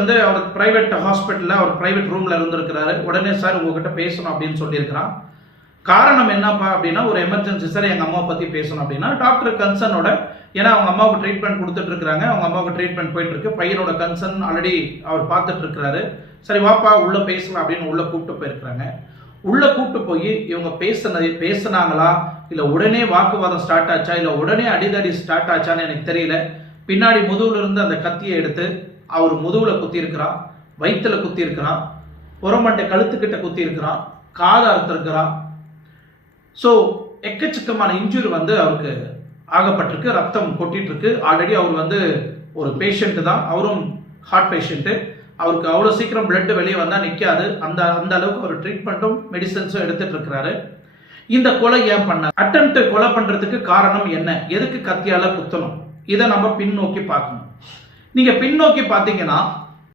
வந்து அவர் பிரைவேட் ஹாஸ்பிட்டலில் அவர் பிரைவேட் ரூமில் இருந்திருக்கிறாரு. உடனே சார் உங்ககிட்ட பேசணும் அப்படின்னு சொல்லியிருக்கிறான். காரணம் என்னப்பா அப்படின்னா, ஒரு எமர்ஜென்சி சார், எங்கள் அம்மாவை பற்றி பேசணும் அப்படின்னா, டாக்டர் கன்சர்னோட, ஏன்னா அவங்க அம்மாவுக்கு ட்ரீட்மெண்ட் கொடுத்துட்டு இருக்கிறாங்க, அவங்க அம்மாவுக்கு ட்ரீட்மெண்ட் போயிட்டு இருக்கு, பையனோட கன்சர்ன் ஆல்ரெடி அவர் பார்த்துட்டு இருக்கிறாரு. சரி வாப்பா உள்ள பேசலாம் அப்படின்னு உள்ள கூப்பிட்டு போயிருக்கிறாங்க. உள்ள கூப்பிட்டு போய் இவங்க பேசினாங்களா, இல்லை உடனே வாக்குவாதம் ஸ்டார்ட் ஆச்சா, இல்லை உடனே அடிதடி ஸ்டார்ட் ஆச்சான்னு எனக்கு தெரியல. பின்னாடி முதுகுல இருந்து அந்த கத்தியை எடுத்து அவர் முதுகுல குத்தி இருக்கிறான், வயிற்றுல குத்தி இருக்கிறான், புறமண்டை கழுத்துக்கிட்ட குத்தி இருக்கிறான், காதை அறுத்திருக்கிறான். ஸோ எக்கச்சக்கமான இன்ஜுரி வந்து அவருக்கு ஆகப்பட்டிருக்கு, ரத்தம் கொட்டிட்டு இருக்கு. ஆல்ரெடி அவர் வந்து ஒரு பேஷண்ட் தான், அவரும் ஹார்ட் பேஷண்ட்டு. அவருக்கு அவ்வளோ சீக்கிரம் பிளட் வெளியே வந்தால் நிற்காது. அந்த அளவுக்கு அவர் ட்ரீட்மெண்ட்டும் மெடிசன்ஸும் எடுத்துட்டு இருக்கிறாரு. இந்த கொலை ஏன் பண்ண, அட்டெம்ப்ட் கொலை பண்ணுறதுக்கு காரணம் என்ன, எதுக்கு கத்தியால் குத்தணும், இதை நம்ம பின்னோக்கி பார்க்கணும். நீங்கள் பின்னோக்கி பார்த்தீங்கன்னா